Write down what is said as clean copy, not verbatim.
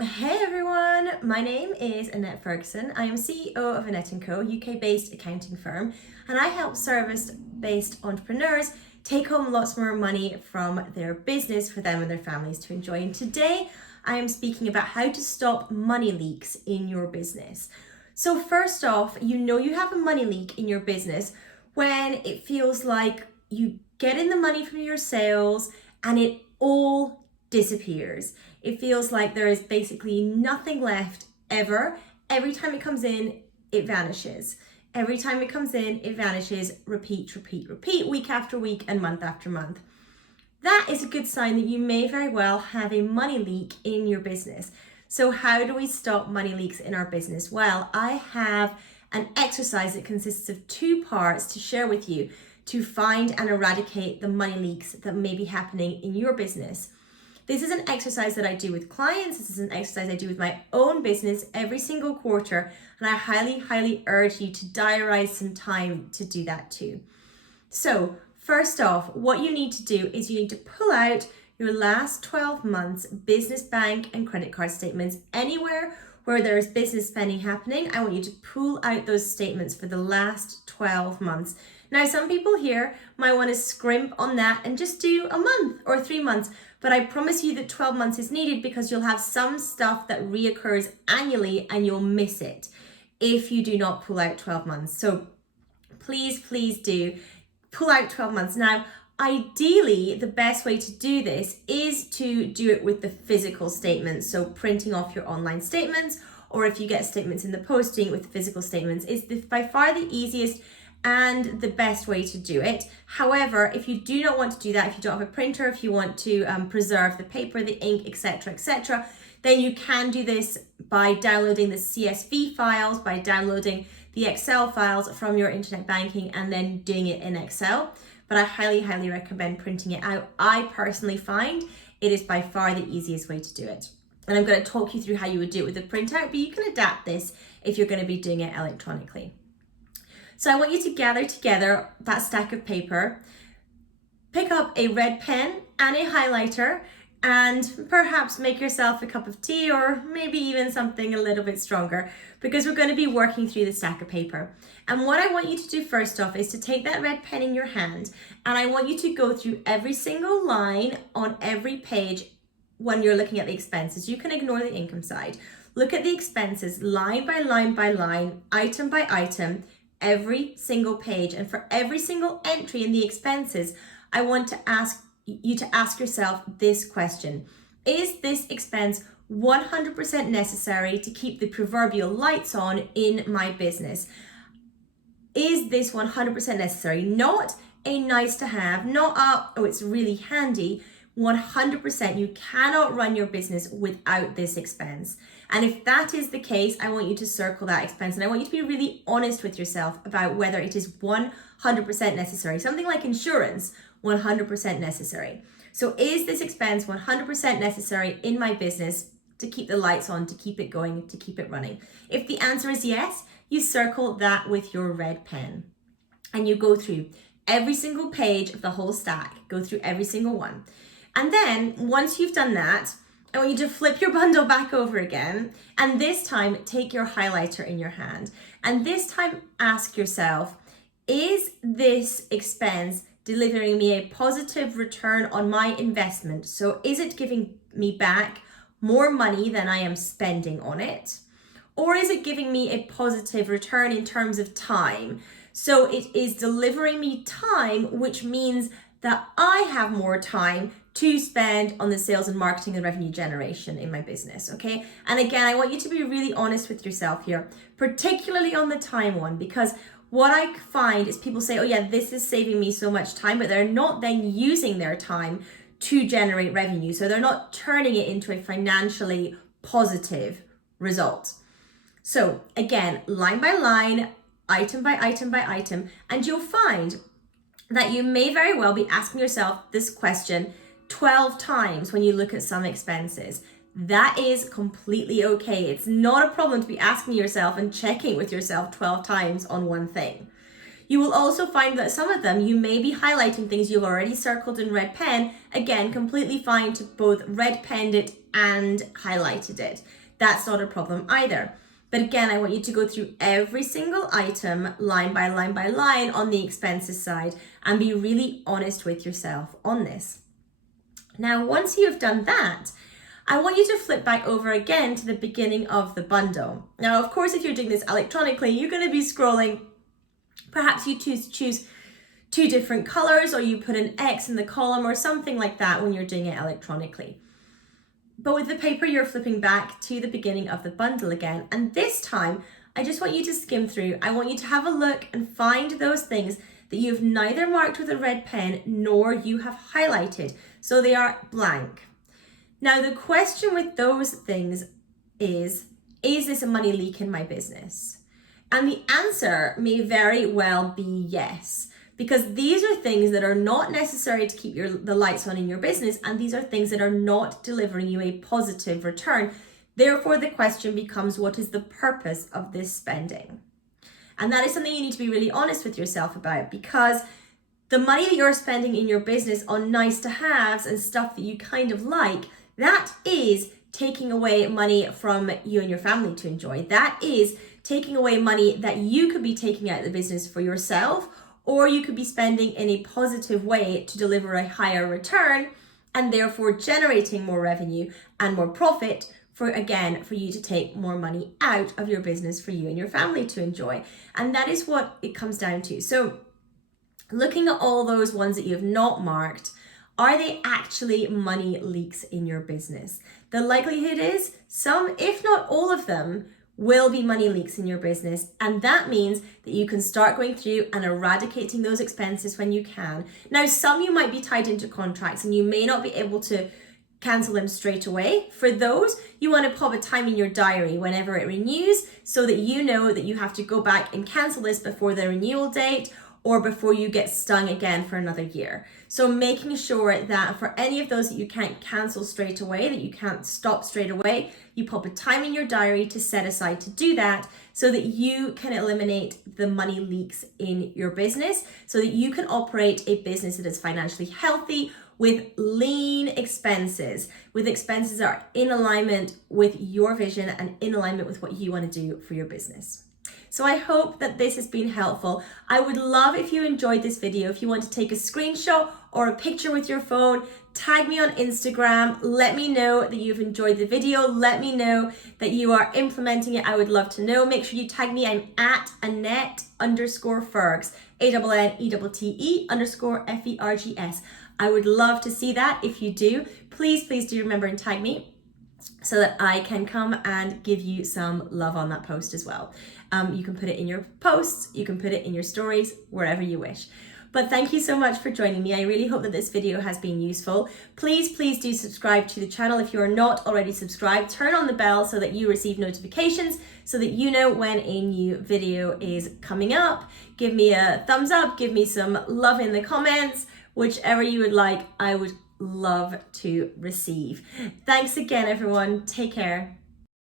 Hey everyone, my name is Annette Ferguson. I am CEO of Annette & Co, UK-based accounting firm, and I help service-based entrepreneurs take home lots more money from their business for them and their families to enjoy. And today I am speaking about how to stop money leaks in your business. So first off, you have a money leak in your business when it feels like you get in the money from your sales and it all disappears. It feels like there is basically nothing left ever. Every time it comes in, it vanishes. Every time it comes in, it vanishes. Repeat, repeat, repeat, week after week and month after month. That is a good sign that you may very well have a money leak in your business. So how do we stop money leaks in our business? Well, I have an exercise that consists of two parts to share with you to find and eradicate the money leaks that may be happening in your business. This is an exercise that I do with clients. This is an exercise I do with my own business every single quarter. And I highly, highly urge you to diarize some time to do that too. So first off, what you need to do is you need to pull out your last 12 months business bank and credit card statements. Anywhere where there is business spending happening, I want you to pull out those statements for the last 12 months. Now, some people here might want to scrimp on that and just do a month or 3 months, but I promise you that 12 months is needed because you'll have some stuff that reoccurs annually and you'll miss it if you do not pull out 12 months. So please, please do pull out 12 months. Now, ideally, the best way to do this is to do it with the physical statements. So printing off your online statements, or if you get statements in the post, doing it with physical statements is by far the easiest and the best way to do it. However, if you do not want to do that, if you don't have a printer, if you want to preserve the paper, the ink, etc., then you can do this by downloading the CSV files, by downloading the Excel files from your internet banking and then doing it in Excel. But I highly, highly recommend printing it out. I personally find it is by far the easiest way to do it. And I'm going to talk you through how you would do it with the printout, but you can adapt this if you're going to be doing it electronically. So I want you to gather together that stack of paper, pick up a red pen and a highlighter, and perhaps make yourself a cup of tea or maybe even something a little bit stronger, because we're going to be working through the stack of paper. And what I want you to do first off is to take that red pen in your hand, and I want you to go through every single line on every page when you're looking at the expenses. You can ignore the income side. Look at the expenses line by line by line, item by item, every single page. And for every single entry in the expenses, I want to ask you to ask yourself this question. Is this expense 100% necessary to keep the proverbial lights on in my business? Is this 100% necessary? Not a nice to have, not oh, it's really handy. 100%, you cannot run your business without this expense. And if that is the case, I want you to circle that expense, and I want you to be really honest with yourself about whether it is 100% necessary. Something like insurance, 100% necessary. So is this expense 100% necessary in my business to keep the lights on, to keep it going, to keep it running? If the answer is yes, you circle that with your red pen and you go through every single page of the whole stack, go through every single one. And then once you've done that, I want you to flip your bundle back over again, and this time take your highlighter in your hand, and this time ask yourself, is this expense delivering me a positive return on my investment? So is it giving me back more money than I am spending on it? Or is it giving me a positive return in terms of time? So it is delivering me time, which means that I have more time to spend on the sales and marketing and revenue generation in my business, okay? And again, I want you to be really honest with yourself here, particularly on the time one, because what I find is people say, oh yeah, this is saving me so much time, but they're not then using their time to generate revenue. So they're not turning it into a financially positive result. So again, line by line, item by item by item, and you'll find that you may very well be asking yourself this question 12 times when you look at some expenses. That is completely okay. It's not a problem to be asking yourself and checking with yourself 12 times on one thing. You will also find that some of them, you may be highlighting things you've already circled in red pen. Again, completely fine to both red penned it and highlighted it. That's not a problem either. But again, I want you to go through every single item line by line by line on the expenses side and be really honest with yourself on this. Now, once you've done that, I want you to flip back over again to the beginning of the bundle. Now, of course, if you're doing this electronically, you're going to be scrolling. Perhaps you choose two different colors, or you put an X in the column or something like that when you're doing it electronically. But with the paper, you're flipping back to the beginning of the bundle again. And this time, I just want you to skim through. I want you to have a look and find those things that you've neither marked with a red pen nor you have highlighted. So they are blank. Now, the question with those things is this a money leak in my business? And the answer may very well be yes, because these are things that are not necessary to keep the lights on in your business, and these are things that are not delivering you a positive return. Therefore, the question becomes, what is the purpose of this spending? And that is something you need to be really honest with yourself about, because the money that you're spending in your business on nice to haves and stuff that you kind of like, that is taking away money from you and your family to enjoy. That is taking away money that you could be taking out of the business for yourself, or you could be spending in a positive way to deliver a higher return and therefore generating more revenue and more profit for you to take more money out of your business for you and your family to enjoy. And that is what it comes down to. So looking at all those ones that you have not marked, are they actually money leaks in your business? The likelihood is some, if not all of them, will be money leaks in your business. And that means that you can start going through and eradicating those expenses when you can. Now, some you might be tied into contracts and you may not be able to cancel them straight away. For those, you want to pop a time in your diary whenever it renews so that you know that you have to go back and cancel this before the renewal date or before you get stung again for another year. So making sure that for any of those that you can't cancel straight away, that you can't stop straight away, you pop a time in your diary to set aside to do that so that you can eliminate the money leaks in your business, so that you can operate a business that is financially healthy with lean expenses, with expenses that are in alignment with your vision and in alignment with what you want to do for your business. So I hope that this has been helpful. I would love if you enjoyed this video, if you want to take a screenshot or a picture with your phone, tag me on Instagram, let me know that you've enjoyed the video, let me know that you are implementing it. I would love to know. Make sure you tag me. I'm at Annette_Fergs, ANNETTE_FERGS. I would love to see that. If you do, please do remember and tag me so that I can come and give you some love on that post as well. You can put it in your posts, you can put it in your stories, wherever you wish. But thank you so much for joining me. I really hope that this video has been useful. Please do subscribe to the channel. If you are not already subscribed, turn on the bell so that you receive notifications, so that you know when a new video is coming up. Give me a thumbs up, give me some love in the comments, whichever you would like, I would love to receive. Thanks again, everyone. Take care.